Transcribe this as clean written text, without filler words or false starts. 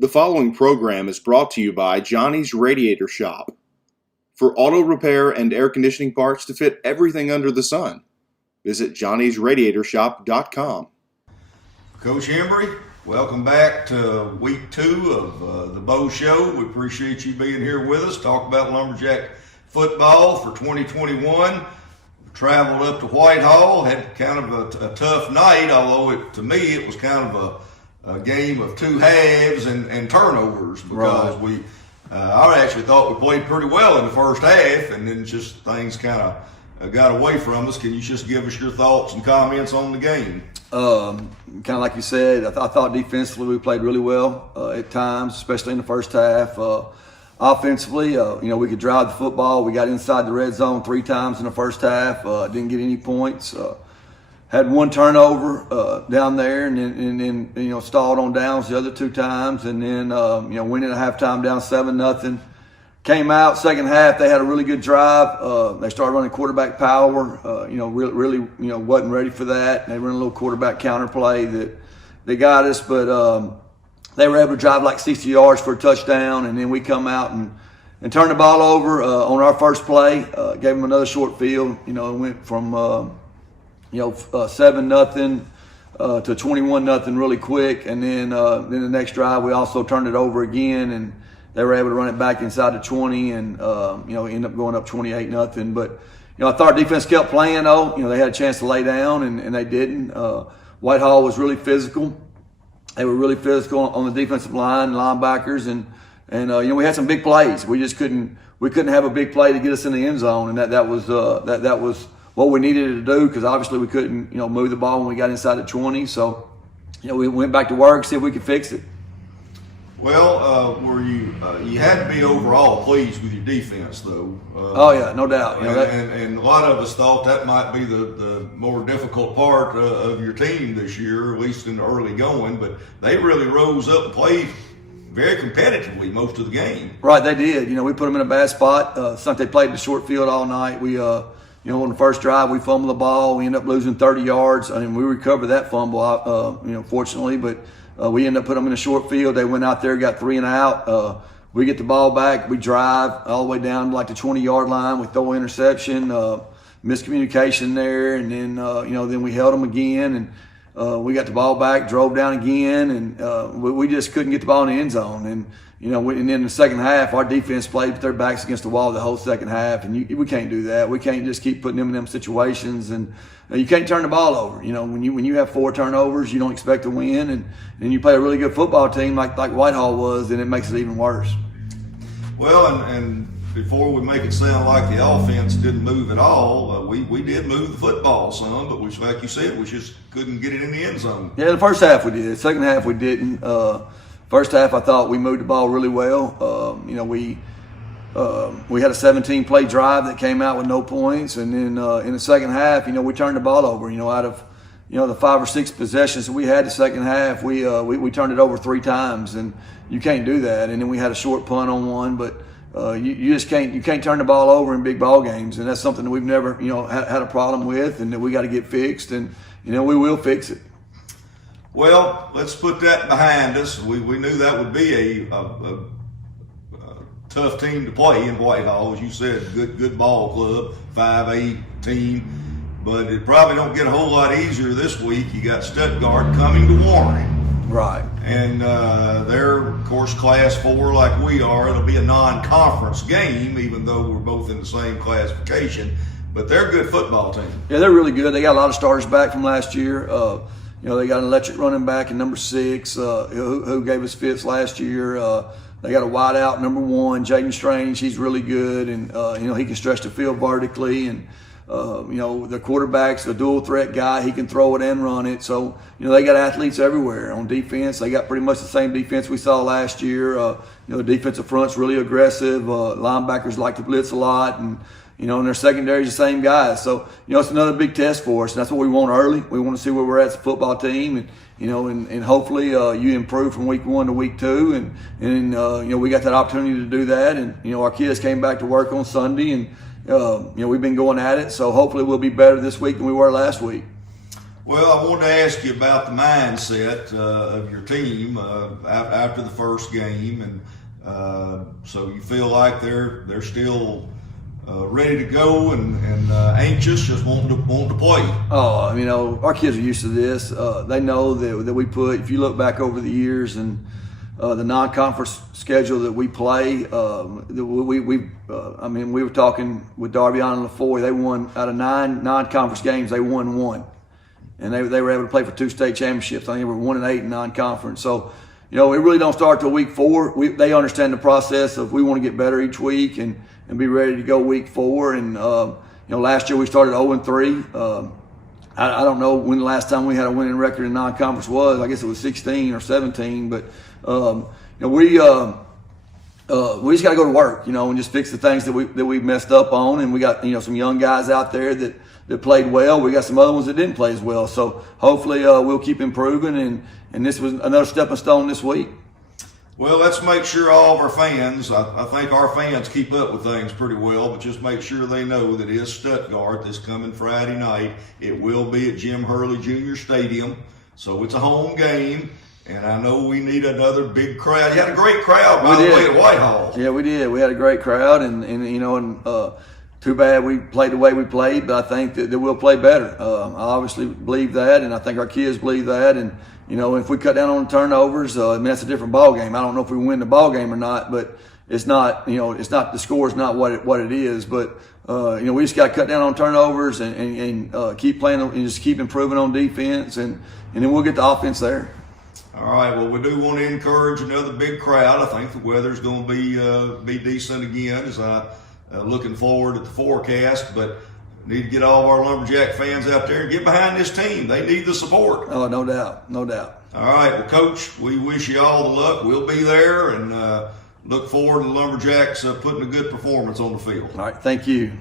The following program is brought to you by Johnny's Radiator Shop. For auto repair and air conditioning parts to fit everything under the sun, visit johnnysradiatorshop.com. Coach Hembree, welcome back to week 2 of the Bow Show. We appreciate you being here with us. Talk about Lumberjack football for 2021. Traveled up to Whitehall, had kind of a tough night, although to me it was kind of a game of two halves and turnovers because I actually thought we played pretty well in the first half, and then just things kind of got away from us. Can you just give us your thoughts and comments on the game? Kind of like you said, I thought defensively we played really well at times, especially in the first half. Offensively, we could drive the football. We got inside the red zone 3 times in the first half. Didn't get any points. Had one turnover down there, and then stalled on downs the other 2 times, and then went in at halftime down 7-0. Came out second half. They had a really good drive. They started running quarterback power. Really wasn't ready for that. They ran a little quarterback counter play that got us, but they were able to drive like 60 yards for a touchdown, and then we come out and turned the ball over on our first play. Gave them another short field. It went from 7-0 to 21-0 really quick, and then the next drive we also turned it over again, and they were able to run it back inside the 20, and end up going up 28-0. But I thought our defense kept playing though. They had a chance to lay down, and they didn't. Whitehall was really physical. They were really physical on the defensive line, linebackers, and we had some big plays. We just couldn't have a big play to get us in the end zone, and that was what we needed to do, because obviously we couldn't move the ball when we got inside the 20. So we went back to work, see if we could fix it. Well, were you had to be overall pleased with your defense, though? Oh yeah, no doubt. And a lot of us thought that might be the more difficult part of your team this year, at least in the early going. But they really rose up and played very competitively most of the game. Right, they did. We put them in a bad spot. Since they played the short field all night, we on the first drive we fumbled the ball. We ended up losing 30 yards. I mean, we recovered that fumble, fortunately, but. We ended up putting them in a short field. They went out there, got 3 and out. We get the ball back. We drive all the way down to like the 20-yard line. We throw an interception, miscommunication there, and then then we held them again, and we got the ball back, drove down again, and we just couldn't get the ball in the end zone. And and then in the second half, our defense played with their backs against the wall the whole second half, and we can't do that. We can't just keep putting them in them situations, and you can't turn the ball over. When you have 4 turnovers, you don't expect to win, and you play a really good football team like Whitehall was, and it makes it even worse. Well, and before we make it sound like the offense didn't move at all, we did move the football some, but like you said, we just couldn't get it in the end zone. Yeah, the first half we did. Second half we didn't. First half I thought we moved the ball really well. We had a 17-play drive that came out with no points, and then in the second half, we turned the ball over. Out of the 5 or 6 possessions that we had the second half, we turned it over 3 times, and you can't do that. And then we had a short punt on one, but you just can't turn the ball over in big ball games, and that's something that we've never had a problem with, and that we got to get fixed, and we will fix it. Well, let's put that behind us. We knew that would be a tough team to play in Whitehall, as you said. Good ball club, 5A team, but it probably don't get a whole lot easier this week. You got Stuttgart coming to Warren, right? And they're of course Class 4 like we are. It'll be a non-conference game, even though we're both in the same classification. But they're a good football team. Yeah, they're really good. They got a lot of starters back from last year. They got an electric running back in number 6 who gave us fits last year. They got a wideout, number 1, Jaden Strange. He's really good, and he can stretch the field vertically. And the quarterback's a dual threat guy. He can throw it and run it. So they got athletes everywhere on defense. They got pretty much the same defense we saw last year. The defensive front's really aggressive. Linebackers like to blitz a lot, and and their secondary is the same guys. So, it's another big test for us, and that's what we want early. We want to see where we're at as a football team, and hopefully you improve from week 1 to week 2, and we got that opportunity to do that. And, our kids came back to work on Sunday, and, we've been going at it. So hopefully we'll be better this week than we were last week. Well, I wanted to ask you about the mindset of your team after the first game, and so you feel like they're still ready to go and anxious, just wanting to play. Oh, you know, our kids are used to this. They know that we put. If you look back over the years and the non-conference schedule that we play, I mean, we were talking with Darby on LaFoy. They won out of 9 non-conference games. They won 1. And they were able to play for 2 state championships. I think they were 1-8 in non-conference. So, you know, it really don't start till week 4. They understand the process of we want to get better each week and be ready to go week 4. And, you know, last year we started 0-3. I don't know when the last time we had a winning record in non-conference was. I guess it was 16 or 17. But, you know, we just got to go to work, you know, and just fix the things that we messed up on. And we got, you know, some young guys out there that played well. We got some other ones that didn't play as well. So hopefully we'll keep improving, and this was another stepping stone this week. Well, let's make sure all of our fans, I think our fans keep up with things pretty well, but just make sure they know that it is Stuttgart this coming Friday night. It will be at Jim Hurley Jr. Stadium, so it's a home game. And I know we need another big crowd. You had a great crowd, by the way, at Whitehall. Yeah, we did. We had a great crowd, and you know, too bad we played the way we played, but I think that we'll play better. I obviously believe that, and I think our kids believe that. And, you know, if we cut down on turnovers, I mean, that's a different ball game. I don't know if we win the ball game or not, but it's not, you know, it's not, the score is not what it is. But, you know, we just got to cut down on turnovers and keep playing and just keep improving on defense, and then we'll get the offense there. All right. Well, we do want to encourage another big crowd. I think the weather's going to be decent again, as I looking forward at the forecast. But need to get all of our Lumberjack fans out there and get behind this team. They need the support. Oh, no doubt, no doubt. All right. Well, Coach, we wish you all the luck. We'll be there and look forward to the Lumberjacks putting a good performance on the field. All right. Thank you.